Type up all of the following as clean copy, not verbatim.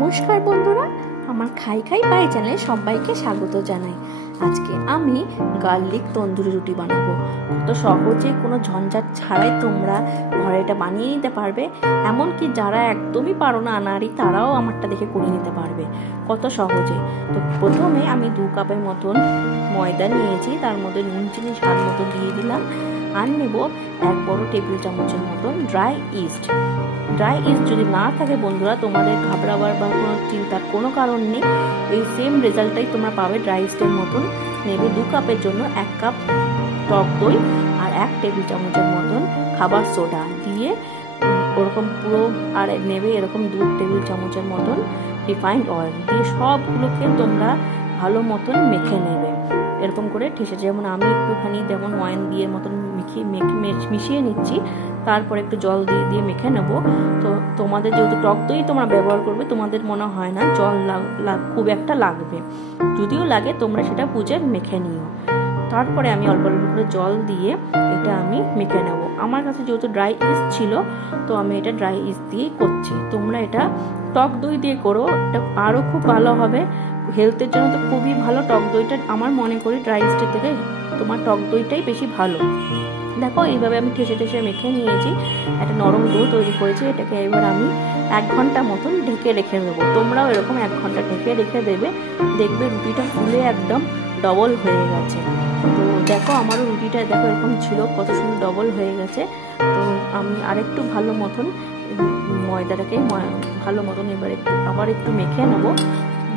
নমস্কার বন্ধুরা, আমার খাই খাই বাই চ্যানেলে সবাইকে স্বাগত জানাই। আজকে আমি গার্লিক তন্দুরি রুটি বানাবো। কত সহজে, কোনো ঝঞ্ঝাট ছাড়াই তোমরা ঘরে এটা বানিয়ে নিতে পারবে। এমনকি যারা একদমই পারো না আনাড়ি, তারাও আমারটা দেখে করে নিতে পারবে কত সহজে। তো প্রথমে আমি 2 কাপের মতন ময়দা নিয়েছি, তার মধ্যে নুন চিনি স্বাদ মতো দিয়ে দিলাম। আর নেব 1 বড় টেবিল চামচের মতন ড্রাই ইস্ট। ড্রাই ইস্ট যদি না থাকে বন্ধুরা, তোমাদের ঘাবড়াবার বা কোনো চিন্তার কোনো কারণ নেই, এই সেম রেজাল্টটাই তোমরা পাবে ড্রাই ইস্টের মতন। নেবে 2 কাপের জন্য 1 কাপ টক দই আর 1 টেবিল চামচের মতন খাবার সোডা দিয়ে ওরকম পুরো, আর নেবে এরকম 2 টেবিল চামচের মতন রিফাইন্ড অয়েল দিয়ে সবগুলোকে তোমরা ভালো মতন মেখে নেবে। এরকম করে ঠেসে, যেমন আমি একটুখানি যেমন ময়ান দিয়ে মতন মিশিয়ে নিচ্ছি, তারপর একটু জল দিয়ে দিয়ে মেখে নেব। তো তোমাদের যেহেতু টক দই তোমরা ব্যবহার করবে, তোমাদের মনে হয় না জল খুব একটা লাগবে। যদিও লাগে তোমরা সেটা বুঝে মেখে নিও। তারপরে আমি অল্প অল্প করে জল দিয়ে এটা আমি মেখে নেব। আমার কাছে যেহেতু ড্রাই ইস্ট ছিল, তো আমি এটা ড্রাই ইস্ট দিয়েই করছি। তোমরা এটা টক দই দিয়ে করো, এটা আরও খুব ভালো হবে। হেলথের জন্য তো খুবই ভালো টক দইটা। আমার মনে করি ড্রাই ইস্টের থেকে তোমার টক দইটাই বেশি ভালো। দেখো এইভাবে আমি ঠেসে ঠেসে মেখে নিয়েছি, একটা নরম ডো তৈরি করেছি। এটাকে এবার আমি 1 ঘন্টা মতন ঢেকে রেখে দেবো। তোমরাও এরকম 1 ঘন্টা ঢেকে রেখে দেবে, দেখবে রুটিটা ফুলে একদম ডবল হয়ে গেছে। তো দেখো আমারও রুটিটা দেখো এরকম ছিল, কত সুন্দর ডবল হয়ে গেছে। তো আমি আরেকটু ভালো মতন ময়দাটাকে ভালো মতন এবার আবার একটু মেখে নেবো।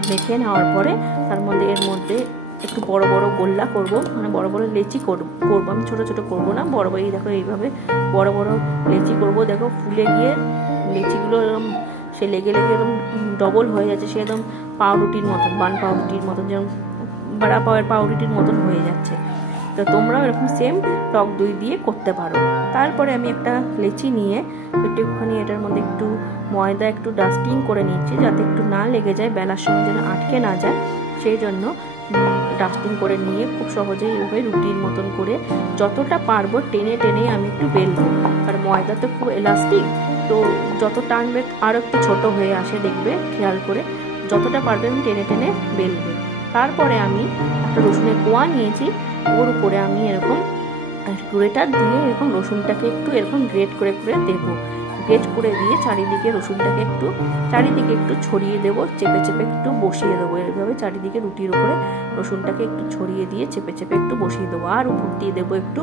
মেখে নেওয়ার পরে তার মধ্যে এর মধ্যে একটু বড় বড় গোল্লা করব, মানে বড় বড় লেচি করব। আমি ছোট ছোট করব না, বড় বড়, দেখো এইভাবে বড় বড় লেচি করব। দেখো ফুলে গিয়ে লেচিগুলো এরকম সে লেগে লেগে এরকম ডবল হয়ে যাচ্ছে, সে একদম পাউরুটির মতন, বান পাউরুটির মতন, যেমন বড়া পাওয়ার পাউরুটির মতন হয়ে যাচ্ছে। তো তোমরাও এরকম সেম টক দই দিয়ে করতে পারো। তারপরে আমি একটা লেচি নিয়ে একটুখানি এটার মধ্যে একটু ময়দা একটু ডাস্টিং করে নিচ্ছি, যাতে একটু না লেগে যায়, বেলার সময় যেন আটকে না যায়। সেই জন্য ডাস্টিং করে নিয়ে খুব সহজেই এইভাবে রুটির মতন করে যতটা পারবো টেনে টেনে আমি একটু বেলবো। আর ময়দা তো খুব এলাস্টিক, তো যত টানবে আরও একটু ছোট হয়ে আসে, দেখবে খেয়াল করে। যতটা পারবে আমি টেনে টেনে বেলবে। তারপরে আমি একটা রসুনের কোয়া নিয়েছি, ওর উপরে আমি এরকম গ্রেটার দিয়ে এরকম রসুনটাকে একটু এরকম গ্রেট করে করে দেবো। গ্রেট করে দিয়ে চারিদিকে রসুনটাকে একটু চারিদিকে একটু ছড়িয়ে দেবো, চেপে চেপে একটু বসিয়ে দেবো। এইভাবে চারিদিকে রুটির উপরে রসুনটাকে একটু ছড়িয়ে দিয়ে চেপে চেপে একটু বসিয়ে দেবো। আর উপর দিয়ে দেবো একটু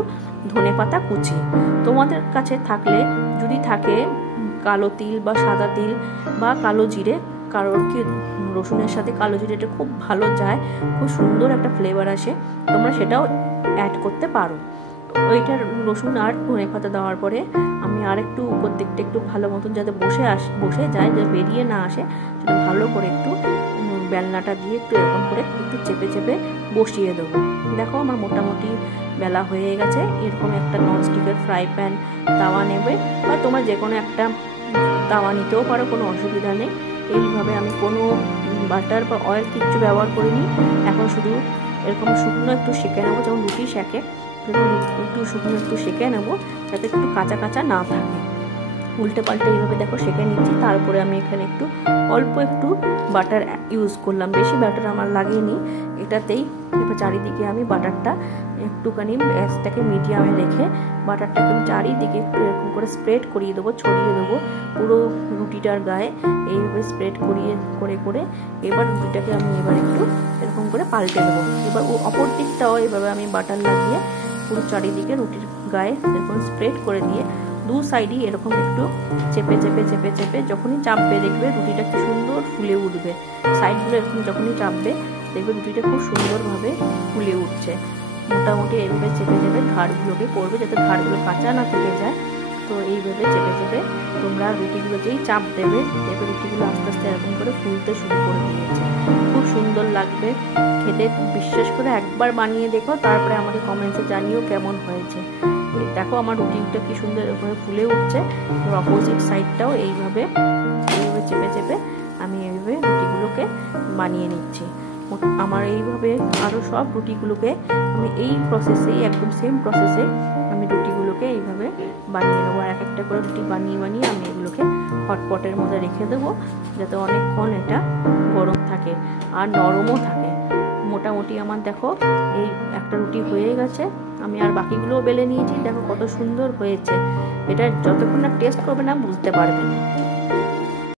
ধনেপাতা কুচি। তোমাদের কাছে থাকলে, যদি থাকে কালো তিল বা সাদা তিল বা কালো জিরে, কারোর কি রসুনের সাথে কালো জিরেটা খুব ভালো যায়, খুব সুন্দর একটা ফ্লেভার আসে, তোমরা সেটাও অ্যাড করতে পারো। ওইটার রসুন আর ধনেপাতা দেওয়ার পরে আমি আর একটু উপর দিকটা একটু ভালো মতন যাতে বসে যায়, যে বেরিয়ে না আসে, সেটা ভালো করে একটু বেলনাটা দিয়ে একটু এরকম করে একটু চেপে চেপে বসিয়ে দেবো। দেখো আমার মোটামুটি বেলা হয়ে গেছে। এরকম একটা ননস্টিকের ফ্রাই প্যান তাওয়া নেবে, বা তোমরা যে কোনো একটা তাওয়া নিতেও পারো, কোনো অসুবিধা নেই। এইভাবে আমি কোনো বাটার বা অয়েল কিচ্ছু ব্যবহার করিনি। এখন শুধু এরকম শুকনো একটু সেঁকে নেবো, যেমন রুটি সেঁকে, একটু শুকনো একটু সেঁকে নেবো, যাতে একটু কাঁচা কাঁচা না থাকে। উল্টে পাল্টে এইভাবে দেখো সেঁকে নিচ্ছি। তারপরে আমি এখানে একটু অল্প একটু বাটার ইউজ করলাম, বেশি বাটার আমার লাগেনি এটাতেই। এবার চারিদিকে আমি বাটারটা একটুখানি গ্যাসটাকে মিডিয়ামে রেখে বাটারটাকে চারিদিকে একটু এরকম করে স্প্রেড করিয়ে দেবো, ছড়িয়ে দেবো পুরো রুটিটার গায়ে। এইভাবে স্প্রেড করে করে এবার রুটিটাকে আমি এবার একটু এরকম করে পাল্টে দেবো। এবার অপর দিকটাও এভাবে আমি বাটার লাগিয়ে পুরো চারিদিকে রুটির গায়ে এরকম স্প্রেড করে দিয়ে 2 সাইডই এরকম একটু চেপে চেপে চেপে চেপে যখনই চাপবে, দেখবে রুটিটা কি সুন্দর ফুলে উঠবে। সাইডগুলো এরকম যখনই চাপবে, দেখবে রুটিটা খুব সুন্দরভাবে ফুলে উঠছে। মোটামুটি এইভাবে চেপে চেপে ধারগুলোকে করবে, যাতে ধারগুলো কাঁচা না থেকে যায়। তো এইভাবে চেপে চেপে তোমরা রুটিগুলো যেই চাপ দেবে, দেখবে রুটিগুলো আস্তে আস্তে এরকম করে ফুলতে শুরু করে দিয়েছে। খুব সুন্দর লাগবে খেতে। বিশ্বাস করে একবার বানিয়ে দেখো, তারপরে আমাকে কমেন্টসে জানিও কেমন হয়েছে। দেখো আমার রুটিটা কি সুন্দর এভাবে ফুলে উঠছে। অপোজিট সাইডটাও এইভাবে চেপে চেপে আমি এইভাবে রুটিগুলোকে বানিয়ে নিচ্ছি। আমার এইভাবে আরও সব রুটিগুলোকে আমি এই প্রসেসেই, একদম সেম প্রসেসে আমি রুটিগুলোকে এইভাবে বানিয়ে নেবো। আর এক একটা করে রুটি বানিয়ে বানিয়ে আমি এগুলোকে হটপটের মধ্যে রেখে দেবো, যাতে অনেকক্ষণ এটা গরম থাকে আর নরমও থাকে। মোটামুটি আমার দেখো এই একটা রুটি হয়ে গেছে, আমি আর বাকিগুলোও বেলে নিয়েছি। দেখো কত সুন্দর হয়েছে, এটা যতক্ষণ না টেস্ট করবে না বুঝতে পারবে না।